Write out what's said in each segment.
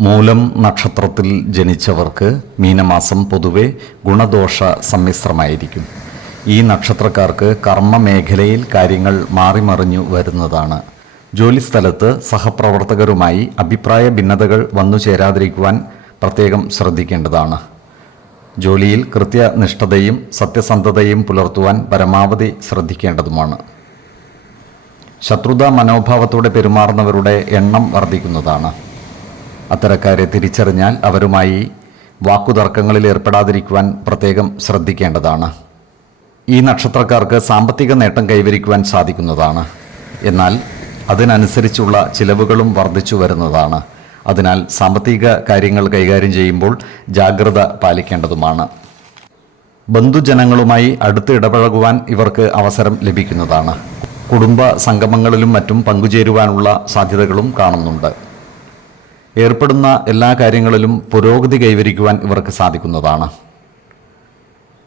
മൂലം നക്ഷത്രത്തിൽ ജനിച്ചവർക്ക് മീനമാസം പൊതുവെ ഗുണദോഷ സമ്മിശ്രമായിരിക്കും. ഈ നക്ഷത്രക്കാർക്ക് കർമ്മ മേഖലയിൽ കാര്യങ്ങൾ മാറിമറിഞ്ഞു വരുന്നതാണ്. ജോലിസ്ഥലത്ത് സഹപ്രവർത്തകരുമായി അഭിപ്രായ ഭിന്നതകൾ വന്നു ചേരാതിരിക്കുവാൻ പ്രത്യേകം ശ്രദ്ധിക്കേണ്ടതാണ്. ജോലിയിൽ കൃത്യനിഷ്ഠതയും സത്യസന്ധതയും പുലർത്തുവാൻ പരമാവധി ശ്രദ്ധിക്കേണ്ടതുമാണ്. ശത്രുതാ മനോഭാവത്തോടെ പെരുമാറുന്നവരുടെ എണ്ണം വർദ്ധിക്കുന്നതാണ്. അത്തരക്കാരെ തിരിച്ചറിഞ്ഞാൽ അവരുമായി വാക്കുതർക്കങ്ങളിൽ ഏർപ്പെടാതിരിക്കുവാൻ പ്രത്യേകം ശ്രദ്ധിക്കേണ്ടതാണ്. ഈ നക്ഷത്രക്കാർക്ക് സാമ്പത്തിക നേട്ടം കൈവരിക്കുവാൻ സാധിക്കുന്നതാണ്. എന്നാൽ അതിനനുസരിച്ചുള്ള ചിലവുകളും വർദ്ധിച്ചു വരുന്നതാണ്. അതിനാൽ സാമ്പത്തിക കാര്യങ്ങൾ കൈകാര്യം ചെയ്യുമ്പോൾ ജാഗ്രത പാലിക്കേണ്ടതുമാണ്. ബന്ധുജനങ്ങളുമായി അടുത്ത് ഇടപഴകുവാൻ ഇവർക്ക് അവസരം ലഭിക്കുന്നതാണ്. കുടുംബ സംഗമങ്ങളിലും മറ്റും പങ്കുചേരുവാനുള്ള സാധ്യതകളും കാണുന്നുണ്ട്. ഏർപ്പെടുന്ന എല്ലാ കാര്യങ്ങളിലും പുരോഗതി കൈവരിക്കുവാൻ ഇവർക്ക് സാധിക്കുന്നതാണ്.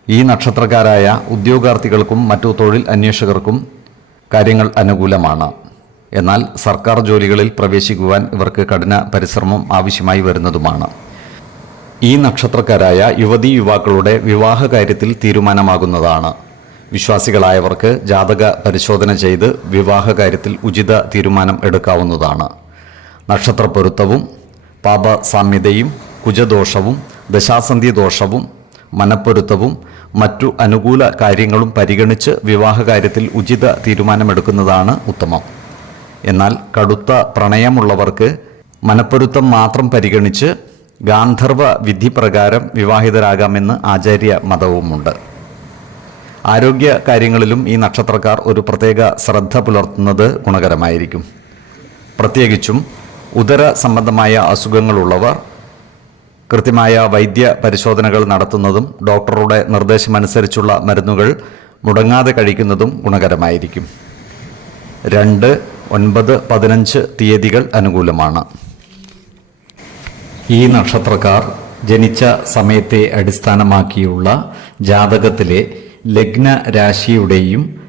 ഈ നക്ഷത്രക്കാരായ ഉദ്യോഗാർത്ഥികൾക്കും മറ്റു തൊഴിൽ അന്വേഷകർക്കും കാര്യങ്ങൾ അനുകൂലമാണ്. എന്നാൽ സർക്കാർ ജോലികളിൽ പ്രവേശിക്കുവാൻ ഇവർക്ക് കഠിന പരിശ്രമം ആവശ്യമായി വരുന്നതുമാണ്. ഈ നക്ഷത്രക്കാരായ യുവതി യുവാക്കളുടെ വിവാഹ കാര്യത്തിൽ തീരുമാനമാകുന്നതാണ്. വിശ്വാസികളായവർക്ക് ജാതക പരിശോധന ചെയ്ത് വിവാഹ കാര്യത്തിൽ ഉചിത തീരുമാനം എടുക്കാവുന്നതാണ്. നക്ഷത്ര പൊരുത്തവും പാപസാമ്യതയും കുജദോഷവും ദശാസന്ധി ദോഷവും മനപ്പൊരുത്തവും മറ്റു അനുകൂല കാര്യങ്ങളും പരിഗണിച്ച് വിവാഹകാര്യത്തിൽ ഉചിത തീരുമാനമെടുക്കുന്നതാണ് ഉത്തമം. എന്നാൽ കടുത്ത പ്രണയമുള്ളവർക്ക് മനപ്പൊരുത്തം മാത്രം പരിഗണിച്ച് ഗാന്ധർവ വിധി പ്രകാരം വിവാഹിതരാകാമെന്ന് ആചാര്യ മതവുമുണ്ട്. ആരോഗ്യ കാര്യങ്ങളിലും ഈ നക്ഷത്രക്കാർ ഒരു പ്രത്യേക ശ്രദ്ധ പുലർത്തുന്നത് ഗുണകരമായിരിക്കും. പ്രത്യേകിച്ചും ഉദര സംബന്ധമായ അസുഖങ്ങളുള്ളവർ കൃത്യമായ വൈദ്യ പരിശോധനകൾ നടത്തുന്നതും ഡോക്ടറുടെ നിർദ്ദേശമനുസരിച്ചുള്ള മരുന്നുകൾ മുടങ്ങാതെ കഴിക്കുന്നതും ഗുണകരമായിരിക്കും. രണ്ട് ഒൻപത് പതിനഞ്ച് തീയതികൾ അനുകൂലമാണ്. ഈ നക്ഷത്രക്കാർ ജനിച്ച സമയത്തെ അടിസ്ഥാനമാക്കിയുള്ള ജാതകത്തിലെ ലഗ്ന രാശിയുടെയും